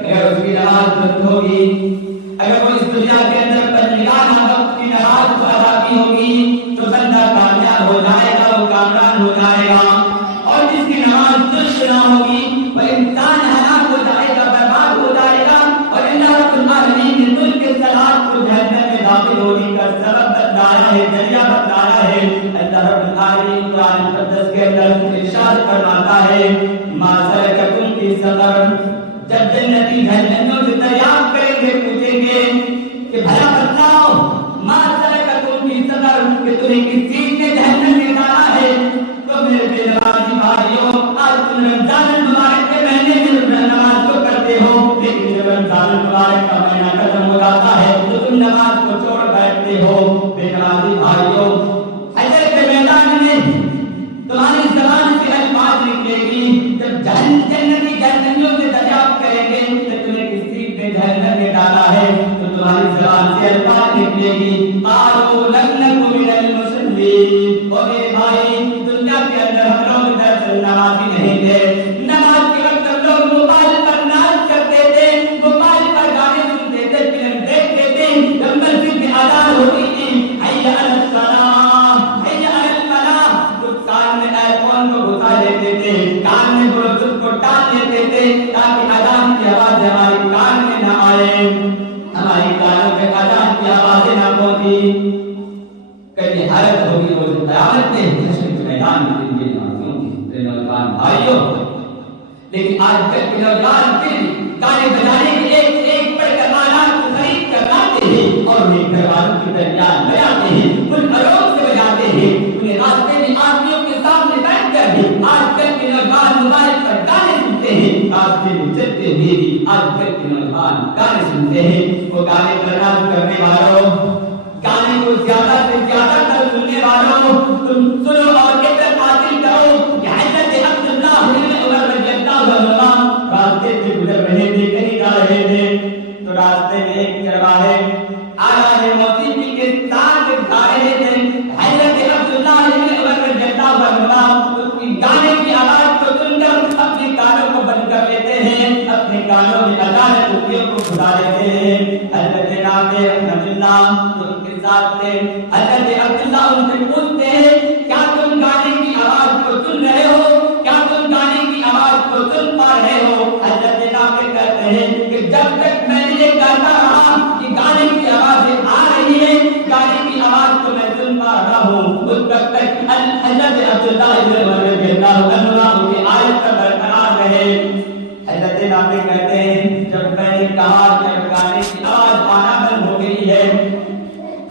اگر اس کی نماز درست ہوگی، اگر وہ اس دنیا کے اندر بندگانہ وقت کی نماز کو ادا کی ہوگی تو بندہ کامیاب ہو جائے گا، وہ کامران ہو جائے گا. اور جس کی نماز درست نہ ہوگی وہ انسان ہلاک ہو جائے گا، برباد ہو جائے گا. اور اللہ رب العالمین نے تل کے صلاۃ کو جہنم میں داخل ہونے کا سبب بتلایا ہے، ذریعہ بتلایا ہے. اللہ رب العالمین قرآن مقدس کے اندر ارشاد فرماتا ہے ما سلککم فی سقر، جب جنتی جہنمیوں سے دریافت کریں گے، پوچھیں گے کہ بھلا بتلاؤ ما سلککم فی سقر، کہ تمہیں کس چیز نے جہنم میں ڈالا ہے. تو میرے بے نمازی بھائیوں، آج تم رمضان المبارک کے مہینے میں نماز کو کرتے ہو، لیکن جب رمضان المبارک کا مہینہ ختم ہو جاتا ہے تو تم نماز کو چھوڑ بیٹھتے ہو. بے نمازی بھائیوں، حشر کے میدان میں تمہاری زبان سے الفاظ نکلے گی، جب جنتی جہنمیوں سے دریافت کریں گے کہ تمہیں کس چیز نے جہنم میں ڈالا ہے، تو تمہاری زبان سے الفاظ نکلے گی قالوا لم نک من المصلین. اور میرے بھائی، دنیا کے اندر ہم لوگ دراصل نمازی نہیں تھے. نماز کے وقت ہم لوگ موبائل پر ناچ کرتے تھے، موبائل پر گانے سنتے تھے، فلم دیکھتے تھے. جب مسجد میں اذان ہوتی تھی حی علی الصلاۃ حی علی الفلاح، تو کان میں آئی فون کو گھسا لیتے تھے، کان میں بلوٹوتھ کو ڈال لیتے تھے تاکہ اذان کی آواز ہمارے کان میں نہ آئے، ہماری کانوں میں اذان کی آوازیں نہ پہنچی. کہیں حالت ہوگی روز قیامت میں حشر کے میدان میں دن کے نمازیوں کی نوجوان بھائیوں. لیکن آج تک کے نوجوان پھر گانے بجانے کے ایک پڑھ کر آلات کو خرید کر لاتے ہیں اور انہیں گھر والوں کے درمیان لے آتے ہیں، ان آروپ سے بجاتے ہیں، انہیں راستے میں آدمیوں کے سامنے بیٹھ کر بھی. آج کل کے نوجوان موبائل پر گانے سنتے ہیں، راستے میں چلتے ہوئے بھی آج کل کے نوجوان گانے سنتے ہیں. وہ گانے پر ناچ کرنے والوں، گانے کو زیادہ سے زیادہ تر سننے والوں، تم سنو اور عبرت حاصل کرو کہ حضرت عبداللہ بن عمر رضی اللہ عنہ راستے سے گزر رہے تھے، کہیں جا رہے تھے تو راستے میں ایک چرواہے آلات موسیقی کے ساتھ گا رہے تھے. حضرت عبداللہ بن عمر رضی اللہ عنہ اس کی گانے کی آواز کو سن کر اپنے کانوں کو بند کر لیتے ہیں، اپنے کانوں میں اچانک انگلیوں کو گھسا لیتے ہیں. حضرت نافع رحمۃ اللہ ساتھ تھے، حضرت عبداللہ ان سے پوچھتے ہیں کیا تم گانے کی آواز کو سن رہے ہو، کیا تم گانے کی آواز کو سن پا رہے ہو. حضرت نافع کہتے ہیں کہ جب تک میں یہ کہتا رہا کہ گانے کی آوازیں آ رہی ہیں، گانے کی آواز کو میں سن پا رہا ہوں، اس وقت تک حضرت عبداللہ بن عمر رضی اللہ عنہ کی آیت پر برقرار رہے. حضرت نافع کہتے ہیں جب میں نے کہا کہ گانے کی آواز آنا بند ہو گئی ہے،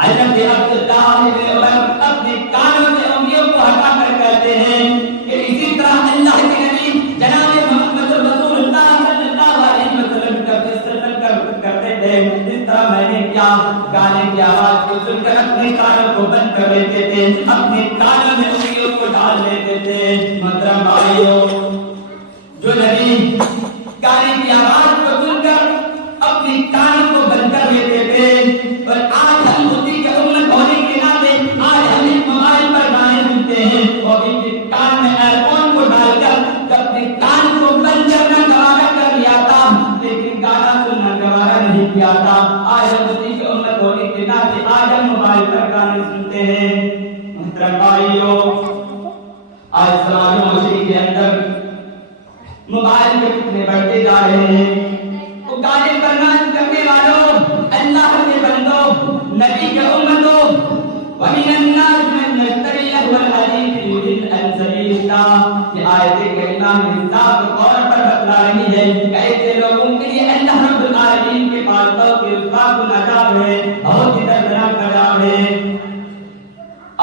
حضرت عبداللہ بن عمر اپنے کانوں سے انگلیوں کو ہٹا کر کہتے ہیں کہ اسی طرح اللہ کے نبی جناب محمد رسول اللہ صلی اللہ علیہ وسلم کا فیصلہ کرتے تھے، اس طرح میں نے کیا گانے کی آواز کو سن کر اپنے کانوں کو بند کر لیتے تھے، اپنے کانوں میں انگلیوں کو ڈال لیتے تھے. محترم بھائیوں، جو نبی گانے کی آواز کو سن کر اپنے کانوں کو بند کر لیتے تھے، اور آج ہم اسی کے امت ہونے کے ناطے آج ہم موبائل پر گانے سنتے ہیں اور ان کان میں ایئر فون کو ڈال کر اپنے کان کو بند کرنا گوارا کر لیا تھا، لیکن گانا سننا گوارا نہیں کیا تھا. آج ہم اسی کے امت ہونے کے ناطے آج ہم موبائل پر گانے سنتے ہیں. محترم بھائیوں، آج سماج و معاشرے کے اندر موبائل پہ کتنے بڑھتے جا رہے ہیں. وہ گانے پر ناچ کرنے والوں، اللہ کے بندوں، نبی کے امتوں، وَمِنَ النَّاسِ مَن يَشْتَرِي لَهْوَ الْحَدِيثِ لِيُضِلَّ عَن سَبِيلِ اللَّهِ. یہ آیت کریمہ انصاف طور پر بتلا رہی ہے کہ ایسے لوگوں کے لیے اللہ رب العالمین کے پاس بہت ہی رسوا عذاب ہے، بہت ہی دردناک عذاب ہے.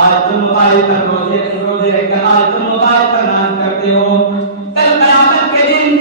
آج تم موبائل پر روزے رہ کر آج تم موبائل پر ناچ کرتے ہو، کل قیامت کے دن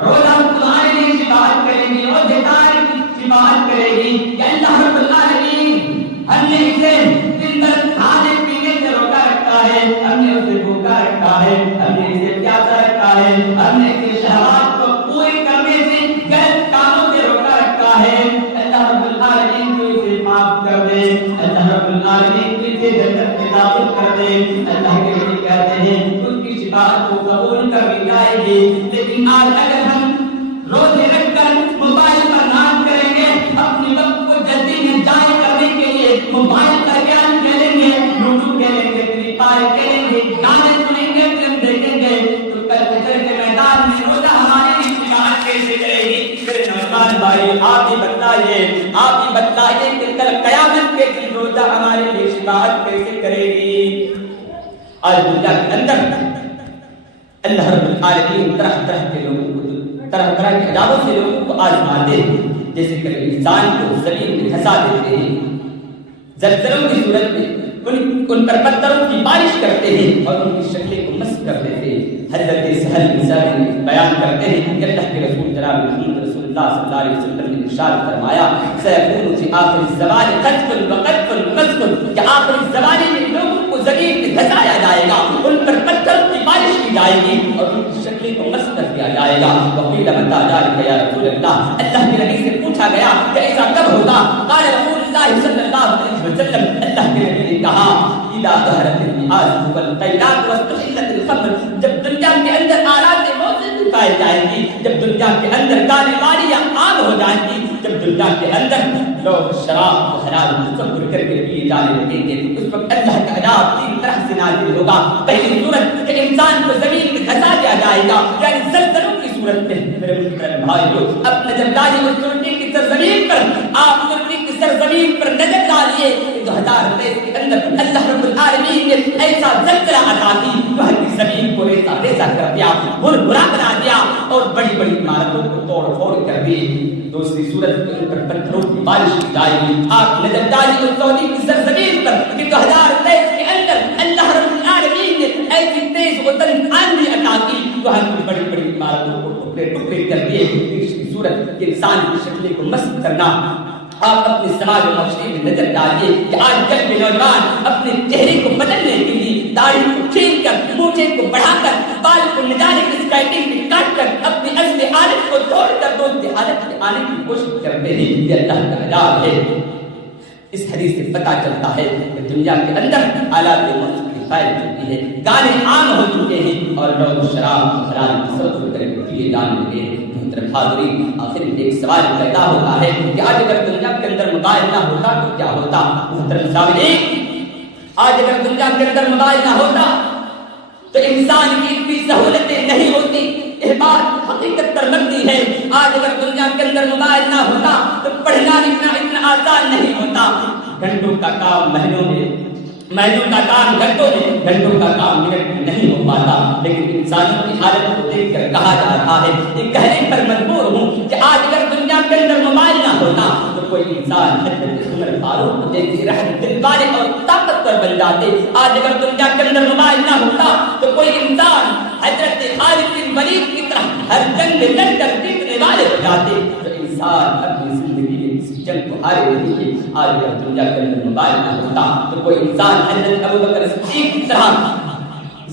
روزہ تمہارے لیے شفاعت کرے گی اور دیدار شفاعت کرے گی کہ اللہ رب العالمین ہم نے اسے دن بھر کھانے پینے سے روکا رکھا ہے، ہم نے اسے بھوکا رکھا ہے، ہم نے اسے پیاسا رکھا ہے، ہم نے اسے شہوات کو پورے کرنے سے غلط کاموں سے روکا رکھا ہے. اللہ رب العالمین کو اسے معاف کر دے، اللہ رب العالمین کو اسے جنت میں داخل کر دے. اللہ کے لیے کہتے ہیں اس کی شفاعت کو قبول کر لی جائے گی. لیکن آج اگر ہم سے رکھ کر موبائل پر نام کریں گے، اپنے وقت کو جلدی میں ضائع کرنے کے لیے موبائل پر گیان کھیلیں گے، یوٹیوب کھیلیں گے، فری فائر کھیلیں گے، گانے سنیں گے، فلم دیکھیں گے، تو کل فجر کے میدان میں روزہ ہمارے لیے شفاعت کیسے کرے گی؟ میرے نوجوان بھائی آپ ہی بتلائیے کہ کل قیامت کے دن روزہ ہمارے لیے شفاعت کیسے کرے گی؟ آج دنیا کے اندر اللہ رب العالمین طرح طرح کے لوگوں کو، طرح طرح کے عذابوں سے لوگوں کو آزماتے ہیں، جیسے کہ انسان کو زمین میں دھسا دیتے ہیں، زلزلوں کی صورت میں ان پر پتھروں کی بارش کرتے ہیں اور ان کی شکلیں کو مسخ کر دیتے ہیں۔ حضرت سہل بن سعد بیان کرتے ہیں کہ اللہ کے رسول جناب محمد رسول اللہ صلی اللہ علیہ وسلم نے ارشاد فرمایا سيكون في آخر الزمان قذف وقذف ومسخ، کہ آخر الزمانے میں لوگوں کو زمین میں دھسایا جائے گا، ان پر پتھروں کی بارش کی جائے گی اور ان کی شکلیں کو مسخ کر دیا جائے گا۔ وقیل متى ذلك یا رسول اللہ، اللہ کے نبی سے پوچھا گیا کہ ایسا کب ہوگا؟ قال رسول اللہ صلی اللہ علیہ وسلم، اللہ کے نبی نے کہا اذا ظهرت المآسف والقيلات واستحلت الخمر، جب دنیا کے اندر آلات موسیقی پائی جائیں گی، جب دنیا کے اندر گانے والیاں عام ہو جائیں گی، جب دنیا کے اندر لوگ شراب و حرام تصور کر کے پیے جانے لگیں گے، اس وقت اللہ کا عذاب تین طرح سے نازل ہوگا۔ پہلی صورت کہ انسان کو زمین میں دھسا دیا جائے گا، یعنی زلزلوں کی صورت میں۔ میرے محترم بھائیو، اپنے جب ڈالی اس ترکی کی سرزمین پر، آپ ترکی کی سرزمین پر نظر ڈالیے، 2023 کے اندر اللہ رب العالمین نے ایسا زلزلہ عطا کی، وہاں کی زمین کو ریزہ ریزہ کر دیا، بھربھرا بنا دیا اور بڑی بڑی عمارتوں کو توڑ پھوڑ کر دی۔ دوسری صورت میں ان پر پتھروں کی بارش کی جائے گی۔ آپ نظر ڈالیے اس سعودی کی سرزمین پر کہ 2023 کے اندر اللہ رب العالمین نے ایسی تیز و تند آندھی عطا کی، وہاں کی بڑی بڑی عمارتوں کو ٹکڑے ٹکڑے کر دیے۔ تیسری صورت کہ انسان کی شکل کو مسخ کرنا۔ آپ اپنے سماج و معاشرے میں نظر ڈالیے کہ آج کل کے نوجوان اپنے چہرے کو بدلنے کے لیے داڑھی کو چھین کر، مونچھیں کو بڑھا کر، بال کو نجانے کی اسٹائلنگ میں کاٹ کر اپنی اصل حالت کو چھوڑ کر دوسری حالت میں آنے کی کوشش کرتے ہیں۔ یہ اللہ کا عذاب ہے۔ اس حدیث سے پتہ چلتا ہے کہ دنیا کے اندر آلات موسیقی پھیل چکی ہے، گانے عام ہو چکے ہیں اور لوگ شراب حرام تصور کر کے پیے جانے لگے ہیں۔ حاضرین، آخر میں ایک سوال پیدا ہوتا ہے کہ آج اگر دنیا کے اندر موبائل نہ ہوتا تو کیا ہوتا؟ محترم سامعین، آج اگر دنیا کے اندر موبائل نہ ہوتا تو انسان کی اتنی سہولتیں نہیں ہوتی۔ یہ بات حقیقت پر مبنی ہے۔ آج اگر دنیا کے اندر موبائل نہ ہوتا تو پڑھنا لکھنا اتنا آسان نہیں ہوتا۔ گھنٹوں کا کام مہینوں میں، مہینوں کا کام گھنٹوں میں، گھنٹوں کا کام منٹ میں نہیں ہو پاتا۔ لیکن انسانوں کی حالت کو دیکھ کر کہا جا رہا ہے، یہ کہنے پر مجبور ہوں کہ آج اگر دنیا کے اندر موبائل نہ ہوتا تو کوئی انسان حضرت عمر فاروق جیسی رحمت دل والے اور طاقتور بن جاتے۔ آج اگر دنیا کے اندر موبائل نہ ہوتا تو کوئی انسان حضرت خالد بن ولید کی طرح ہر جنگ میں لڑ کر جیتنے والے ہو جاتے۔ تو انسان اپنی زندگی میں کسی جنگ کو ہارے نہیں ہے۔ آج اگر دنیا کے اندر موبائل نہ ہوتا تو کوئی انسان حضرت ابوبکر صدیق کی طرح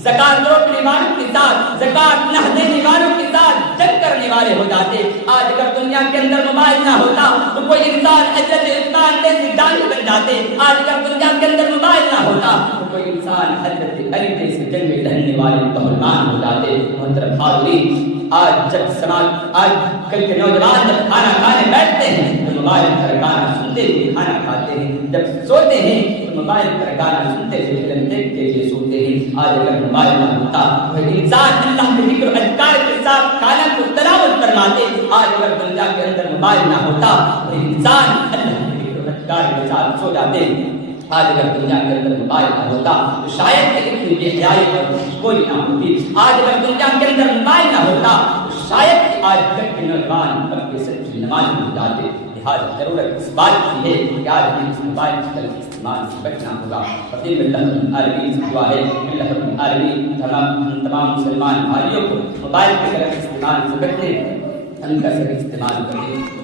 زکات روکنے والوں کے ساتھ، زکات نہ دینے والوں کے ساتھ جنگ کرنے والے ہو جاتے۔ آج اگر دنیا کے اندر موبائل نہ ہوتا تو کوئی انسان حضرت عثمان جیسے دانی بن جاتے۔ آج اگر دنیا کے اندر موبائل نہ ہوتا تو کوئی انسان حضرت علی جیسے جنگ میں لڑنے والے پہلوان ہو جاتے۔ محترم حاضرین، آج کل کے نوجوان جب کھانا کھانے بیٹھتے ہیں تو موبائل پر گانا سنتے ہوئے کھانا کھاتے ہیں، جب سوتے ہیں تو موبائل پر گانا سنتے ہوئے فلم دیکھتے ہوئے سوتے ہیں۔ آج اگر موبائل نہ ہوتا تو انسان اللہ کے ذکر و اذکار کے ساتھ کھانا کو تلاوت فرماتے۔ آج اگر دنیا کے اندر موبائل نہ ہوتا تو انسان اللہ کے ذکر و اذکار کے ساتھ سو جاتے۔ آج اگر دنیا کے اندر موبائل نہ ہوتا تو شاید اتنی بے حیائی اور خوشگوئی نہ ہوتی۔ آج اگر دنیا کے اندر موبائل نہ ہوتا تو شاید آج تک کے نوجوان اپنے سچی نماز ہو جاتے۔ لہٰذا ضرورت اس بات کی ہے کہ آج ہمیں اس موبائل کے استعمال سے بچنا ہوگا۔ فقیر اللہ رب العالمین سے دعا ہے کہ اللہ رب العالمین تمام مسلمان بھائیوں کو موبائل کے غلط استعمال سے بچنے، ہم کا صحیح استعمال کریں۔